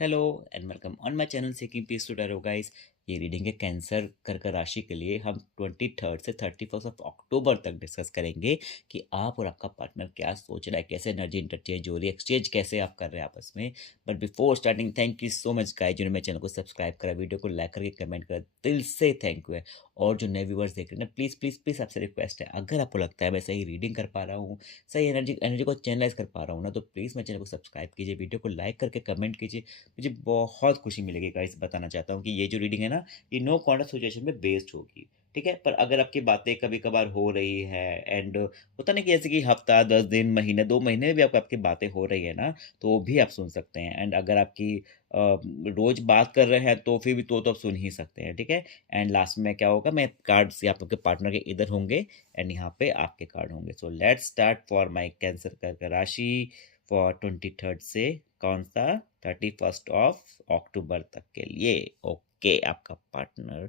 Hello and welcome on my channel seeking peace to tarot guys. ये reading है cancer कर्क राशि के लिए। हम 23 से 31 ऑफ अक्टूबर तक डिस्कस करेंगे कि आप और आपका पार्टनर क्या सोच रहा है, कैसे एनर्जी इंटरचेंज हो रही है, एक्सचेंज कैसे आप कर रहे हैं आपस में। But before starting, thank you so much guys जिन्होंने मेरे चैनल को सब्सक्राइब करा, वीडियो को लाइक करके कमेंट करा, दिल से थैंक यू है। और जो नए व्यूवर्स देख रहे हैं ना, प्लीज़ प्लीज़ प्लीज़ आपसे रिक्वेस्ट है, अगर आपको लगता है मैं सही रीडिंग कर पा रहा हूँ, सही एनर्जी एनर्जी को चैनलाइज कर पा रहा हूँ ना, तो प्लीज़ मेरे चैनल को सब्सक्राइब कीजिए, वीडियो को लाइक करके कमेंट कीजिए। मुझे बहुत खुशी मिलेगी गाइस। बताना चाहता हूँ कि ये जो रीडिंग है ना, ये नो कॉन्टेक्स्ट सिचुएशन में बेस्ड होगी, ठीक है। पर अगर आपकी बातें कभी कभार हो रही है एंड होता नहीं कि जैसे कि हफ्ता 10 दिन महीने 2 महीने में भी आपकी बातें हो रही है ना, तो वो भी आप सुन सकते हैं। एंड अगर आपकी रोज बात कर रहे हैं तो फिर भी तो आप सुन ही सकते हैं, ठीक है। एंड लास्ट में क्या होगा, मैं कार्ड से आप आपके पार्टनर के इधर होंगे एंड यहाँ पे आपके कार्ड होंगे। So let's start for my cancer का राशि फॉर 23 से कौन सा 31 ऑफ अक्टूबर तक के लिए। ओके, आपका पार्टनर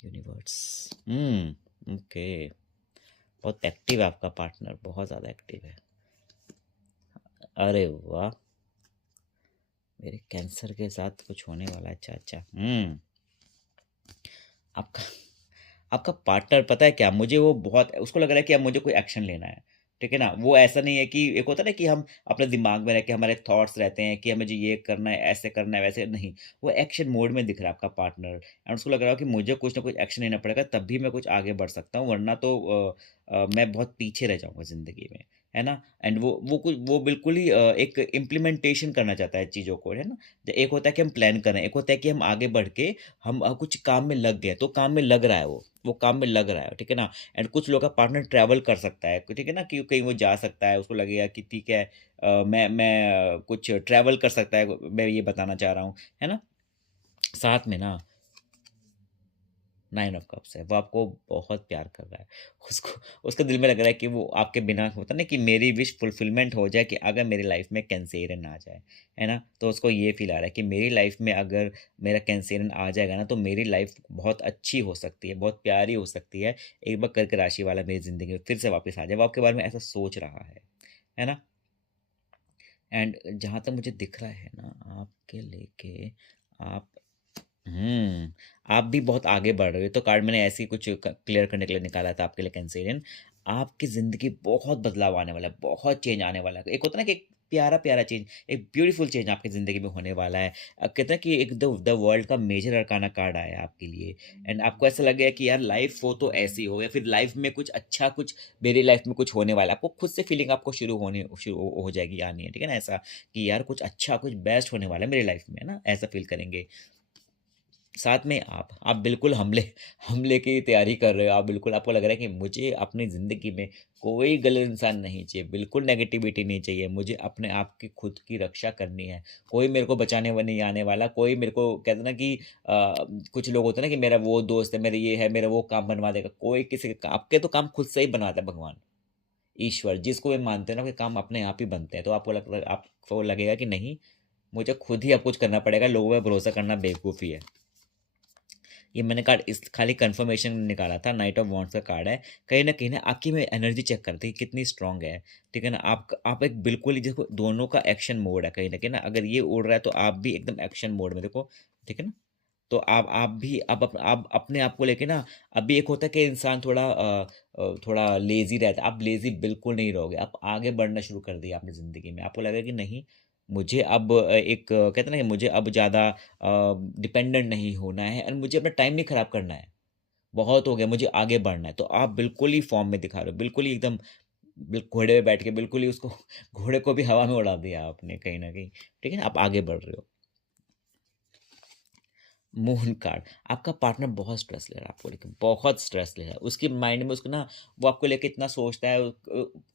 यूनिवर्स। ओके, बहुत एक्टिव है आपका पार्टनर, बहुत ज़्यादा एक्टिव है। अरे वाह, मेरे कैंसर के साथ कुछ होने वाला है। अच्छा अच्छा। आपका आपका पार्टनर पता है क्या, मुझे वो बहुत उसको लग रहा है कि अब मुझे कोई एक्शन लेना है, ठीक है ना। वो ऐसा नहीं है कि एक होता है ना कि हम अपने दिमाग में रह के हमारे थॉट्स रहते हैं कि हमें जो ये करना है, ऐसे करना है, वैसे नहीं। वो एक्शन मोड में दिख रहा है आपका पार्टनर, एंड उसको लग रहा है कि मुझे कुछ ना कुछ एक्शन लेना पड़ेगा, तब भी मैं कुछ आगे बढ़ सकता हूँ, वरना तो मैं बहुत पीछे रह जाऊंगा ज़िंदगी में, है ना। एंड वो बिल्कुल ही एक इम्प्लीमेंटेशन करना चाहता है चीज़ों को, है ना। एक होता है कि हम प्लान कर रहे हैं, एक होता है कि हम आगे बढ़ के हम कुछ काम में लग गए, तो काम में लग रहा है वो काम में लग रहा है, ठीक है ना। एंड कुछ लोग का पार्टनर ट्रैवल कर सकता है, ठीक है ना, कि कहीं वो जा सकता है, उसको लगेगा कि ठीक है मैं कुछ ट्रैवल कर सकता है, मैं ये बताना चाह रहा हूँ, है ना। साथ में ना 9 ऑफ कप्स है, वो आपको बहुत प्यार कर रहा है। उसको उसके दिल में लग रहा है कि वो आपके बिना होता ना कि मेरी विश फुलफिलमेंट हो जाए, कि अगर मेरी लाइफ में कैंसेरियन आ जाए, है ना। तो उसको ये फील आ रहा है कि मेरी लाइफ में अगर मेरा कैंसेरियन आ जाएगा ना, तो मेरी लाइफ बहुत अच्छी हो सकती है, बहुत प्यारी हो सकती है। एक बार कर्क राशि वाला मेरी ज़िंदगी में फिर से वापस आ जाए, वो आपके बारे में ऐसा सोच रहा है ना। एंड जहाँ तक मुझे दिख रहा है ना, आपके लेके आप आप भी बहुत आगे बढ़ रहे हो। तो कार्ड मैंने ऐसे ही कुछ क्लियर करने के लिए निकाला था आपके लिए कैंसेरियन। आपकी ज़िंदगी बहुत बदलाव आने वाला है, बहुत चेंज आने वाला है। एक होता है ना कि एक प्यारा प्यारा चेंज, एक ब्यूटीफुल चेंज आपकी ज़िंदगी में होने वाला है। कहते हैं कि एक द वर्ल्ड का मेजर अरकाना कार्ड आया है आपके लिए। एंड आपको ऐसा लगे कि यार लाइफ हो तो ऐसी हो, या फिर लाइफ में कुछ अच्छा, कुछ मेरी लाइफ में कुछ होने वाला है। आपको खुद से फीलिंग आपको शुरू हो जाएगी आनी है, ठीक है ना। ऐसा कि यार कुछ अच्छा, कुछ बेस्ट होने वाला है मेरी लाइफ में, है ना, ऐसा फील करेंगे। साथ में आप बिल्कुल हमले हमले की तैयारी कर रहे हो। आप बिल्कुल, आपको लग रहा है कि मुझे अपनी ज़िंदगी में कोई गलत इंसान नहीं चाहिए, बिल्कुल नेगेटिविटी नहीं चाहिए, मुझे अपने आप की खुद की रक्षा करनी है। कोई मेरे को बचाने वो नहीं आने वाला, कोई मेरे को कहते हैं ना कि कुछ लोग होते हैं ना कि मेरा वो दोस्त है, मेरा ये है, मेरा वो काम बनवा देगा। कोई किसी के आपके तो काम खुद से ही बनवाता है भगवान, ईश्वर, जिसको वे मानते हैं ना कि काम अपने आप ही बनते हैं। तो आपको लगेगा कि नहीं, मुझे खुद ही अब कुछ करना पड़ेगा, लोगों पे भरोसा करना बेवकूफ़ी है। ये मैंने कार्ड इस खाली कंफर्मेशन निकाला था, नाइट ऑफ वॉन्ड्स का कार्ड है। कहीं न आपकी मैं एनर्जी चेक करती है कितनी स्ट्रांग है, ठीक है ना। आप एक बिल्कुल ही देखो, दोनों का एक्शन मोड है कहीं न कहीं ना। अगर ये उड़ रहा है तो आप भी एकदम एक्शन मोड में देखो, ठीक है ना। तो आप भी आप अपने आप को लेके ना, अभी एक होता है कि इंसान थोड़ा थोड़ा लेज़ी रहता है, आप लेज़ी बिल्कुल नहीं रहोगे। आप आगे बढ़ना शुरू कर दिया आपने ज़िंदगी में। आपको लगेगा कि नहीं, मुझे अब कहते हैं ना कि मुझे अब ज़्यादा डिपेंडेंट नहीं होना है, और मुझे अपना टाइम नहीं खराब करना है। बहुत हो गया, मुझे आगे बढ़ना है। तो आप बिल्कुल ही फॉर्म में दिखा रहे हो, बिल्कुल ही एकदम घोड़े पे बैठ के बिल्कुल ही उसको घोड़े को भी हवा में उड़ा दिया आपने कहीं न कहीं, ठीक है ना? आप आगे बढ़ रहे हो। मून कार्ड, आपका पार्टनर बहुत स्ट्रेस ले रहा है आपको लेके, बहुत स्ट्रेस ले रहा है। उसके माइंड में उसको ना, वो आपको लेके इतना सोचता है।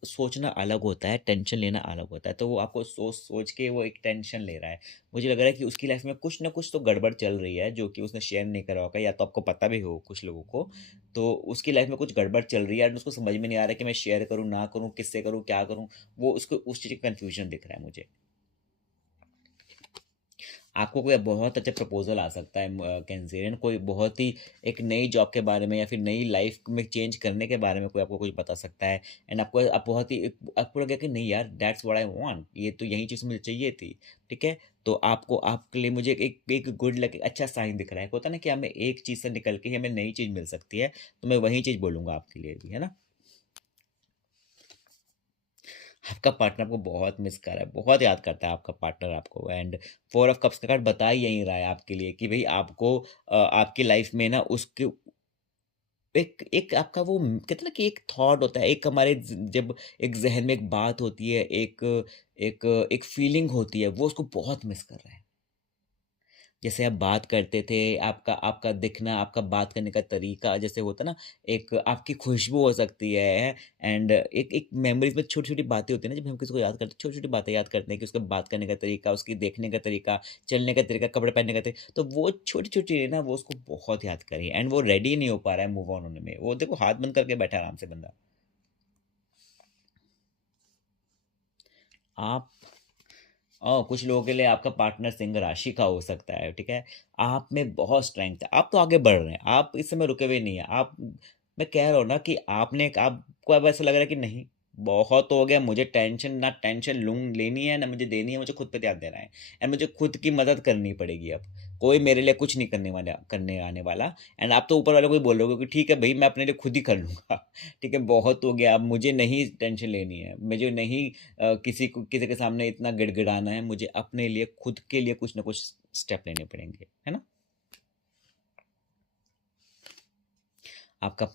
सोचना अलग होता है, टेंशन लेना अलग होता है। तो वो आपको सोच सोच के वो एक टेंशन ले रहा है। मुझे लग रहा है कि उसकी लाइफ में कुछ ना कुछ तो गड़बड़ चल रही है, जो कि उसने शेयर नहीं करा होगा, या तो आपको पता भी हो कुछ लोगों को। तो उसकी लाइफ में कुछ गड़बड़ चल रही है, और उसको समझ में नहीं आ रहा है कि मैं शेयर करूँ ना करूँ, किससे करूँ, क्या करूँ। वो उसको उस चीज़ का कन्फ्यूजन दिख रहा है मुझे। आपको कोई बहुत अच्छा प्रपोज़ल आ सकता है कैंसेरियन, कोई बहुत ही एक नई जॉब के बारे में या फिर नई लाइफ़ में चेंज करने के बारे में कोई आपको कुछ बता सकता है। एंड आपको आप बहुत ही आपको लगेगा कि नहीं यार, दैट्स व्हाट आई वांट, ये तो यही चीज़ मुझे चाहिए थी, ठीक है? तो आपको आपके लिए मुझे एक एक गुड लक, अच्छा साइन दिख रहा है। होता है ना कि हमें एक चीज़ से निकल के ही हमें नई चीज़ मिल सकती है, तो मैं वही चीज़ बोलूँगा आपके लिए भी, है ना? आपका पार्टनर आपको बहुत मिस कर रहा है, बहुत याद करता है आपका पार्टनर आपको। एंड 4 ऑफ कप्स का कार्ड बता ही यही रहा है आपके लिए कि भई आपको आपकी लाइफ़ में ना उसके एक एक आपका वो कहते हैं ना कि एक थॉट होता है, एक हमारे जब एक ज़हन में एक बात होती है, एक एक फीलिंग होती है, वो उसको बहुत मिस कर रहा है। जैसे आप बात करते थे, आपका आपका दिखना, आपका बात करने का तरीका जैसे होता है ना, एक आपकी खुशबू हो सकती है। एंड एक एक मेमोरीज़ में छोटी-छोटी बातें होती है ना, जब हम किसी को याद करते हैं, छोटी-छोटी बातें याद करते हैं कि उसका बात करने का तरीका, उसकी देखने का तरीका, चलने का तरीका, कपड़े पहनने का तरीका, तो वो छोटी-छोटी चीज़ें ना वो उसको बहुत याद करी एंड वो रेडी नहीं हो पा रहा है मूव ऑन होने में। वो देखो हाथ बंद करके बैठा है आराम से बंदा। आप कुछ लोगों के लिए आपका पार्टनर सिंह राशि का हो सकता है, ठीक है? आप में बहुत स्ट्रेंथ है, आप तो आगे बढ़ रहे हैं, आप इस समय रुके हुए नहीं हैं। आप मैं कह रहा हूँ ना कि आपको अब ऐसा लग रहा है कि नहीं, बहुत हो गया, मुझे टेंशन लेनी है, ना मुझे देनी है, मुझे खुद पे ध्यान देना है एंड मुझे खुद की मदद करनी पड़ेगी अब। कोई मेरे लिए कुछ नहीं करने आने वाला। एंड आप तो ऊपर वाले को ही बोल रहे हो कि ठीक है भई, मैं अपने लिए खुद ही कर लूँगा, ठीक है? बहुत हो गया, अब मुझे नहीं टेंशन लेनी है, मुझे नहीं किसी के सामने इतना गिड़गिड़ाना है, मुझे अपने लिए खुद के लिए कुछ ना कुछ स्टेप लेने पड़ेंगे, है ना? आपका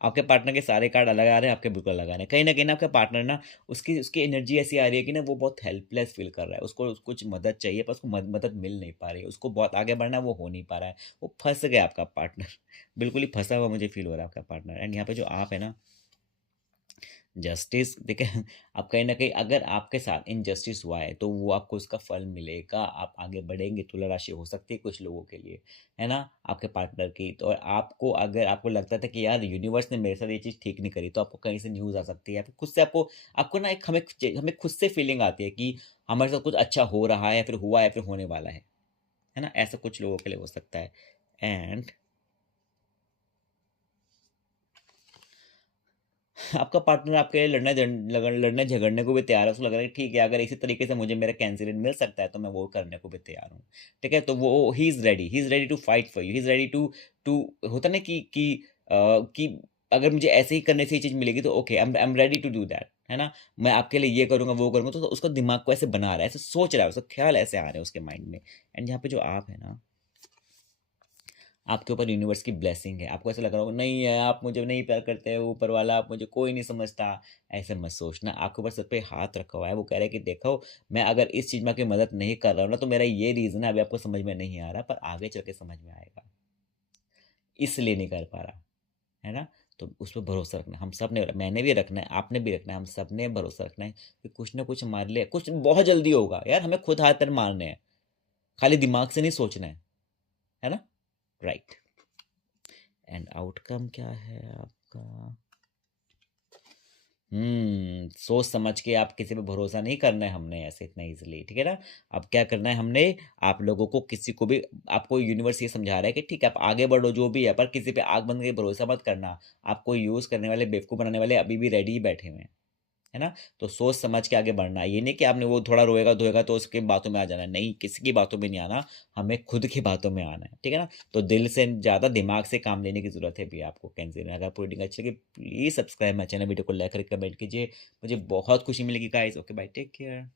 आपके पार्टनर के सारे कार्ड अलग आ रहे हैं, आपके बिल्कुल अलग आ रहे हैं। कहीं न कहीं ना आपका पार्टनर ना उसकी उसकी एनर्जी ऐसी आ रही है कि ना वो बहुत हेल्पलेस फ़ील कर रहा है। उसको कुछ मदद चाहिए पर उसको मदद मिल नहीं पा रही है। उसको बहुत आगे बढ़ना है, वो हो नहीं पा रहा है। वो फँस गया आपका पार्टनर। बिल्कुल ही फँसा हुआ मुझे फ़ील हो रहा है आपका पार्टनर। एंड यहाँ पे जो आप है ना, जस्टिस देखिए, आप कहीं न कहीं अगर आपके साथ इनजस्टिस हुआ है, तो वो आपको उसका फल मिलेगा, आप आगे बढ़ेंगे, तुला राशि हो सकती है कुछ लोगों के लिए, है ना? आपके पार्टनर की। तो आपको अगर आपको लगता था कि यार यूनिवर्स ने मेरे साथ ये चीज़ ठीक नहीं करी, तो आपको कहीं से न्यूज़ आ सकती है, फिर खुद से आपको आपको ना एक हमें खुद से फीलिंग आती है कि हमारे साथ कुछ अच्छा हो रहा है या फिर हुआ है या फिर होने वाला है ना? ऐसा कुछ लोगों के लिए हो सकता है। एंड आपका पार्टनर आपके लिए लड़ने झगड़ने को भी तैयार है। उसको लग रहा है कि ठीक है, अगर इसी तरीके से मुझे मेरा कैंसलियन मिल सकता है तो मैं वो करने को भी तैयार हूँ। ठीक है? तो वो he is ready to fight for you, he is ready to होता है ना कि अगर मुझे ऐसे ही करने से ये चीज़ मिलेगी तो okay, I am ready to do that, है ना? मैं आपके लिए ये करूँगा, वो करूँगा, तो उसका दिमाग को ऐसे बना रहा है, ऐसे सोच रहा है, उसका ख़्याल ऐसे आ रहे हैं उसके माइंड में। एंड यहाँ पे जो आप है ना, आपके ऊपर यूनिवर्स की ब्लेसिंग है। आपको ऐसा लग रहा होगा नहीं है, आप मुझे नहीं प्यार करते हो, ऊपर वाला आप मुझे कोई नहीं समझता। ऐसे मत सोचना, आपके ऊपर सर पे हाथ रखा हुआ है। वो कह रहा है कि देखो, मैं अगर इस चीज़ में आपकी मदद नहीं कर रहा हूँ ना, तो मेरा ये रीज़न है, अभी आपको समझ में नहीं आ रहा, पर आगे चल के समझ में आएगा। इसलिए नहीं कर पा रहा, है ना? तो उस पे भरोसा रखना। हम सब ने मैंने भी रखना है, आपने भी रखना है, हम सब ने भरोसा रखना है कि कुछ ना कुछ हमारे लिए कुछ बहुत जल्दी होगा। यार हमें खुद हाथ पैर मारने हैं, खाली दिमाग से नहीं सोचना है ना? राइट। एंड आउटकम क्या है आपका? सोच समझ के, आप किसी पे भरोसा नहीं करना है हमने ऐसे इतना ईज़िली, ठीक है ना? अब क्या करना है हमने, आप लोगों को किसी को भी, आपको यूनिवर्स ये समझा रहा है कि ठीक है, आप आगे बढ़ो जो भी है, पर किसी पे आँख बंद करके भरोसा मत करना। आपको यूज़ करने वाले, बेवकूफ़ बनाने वाले अभी भी रेडी ही बैठे हुए हैं। है ना? तो सोच समझ के आगे बढ़ना है। ये नहीं कि आपने वो थोड़ा रोएगा-धोएगा तो उसकी बातों में आ जाना है। नहीं, किसी की बातों में नहीं आना, हमें खुद की बातों में आना है। ठीक है ना? तो दिल से ज़्यादा दिमाग से काम लेने की ज़रूरत है भी आपको कैंसिल में। अगर आपको रीडिंग अच्छी लगी, please subscribe my channel, video को लाइक करके कमेंट कीजिए। मुझे बहुत खुशी मिलेगी guys. Okay bye, take care.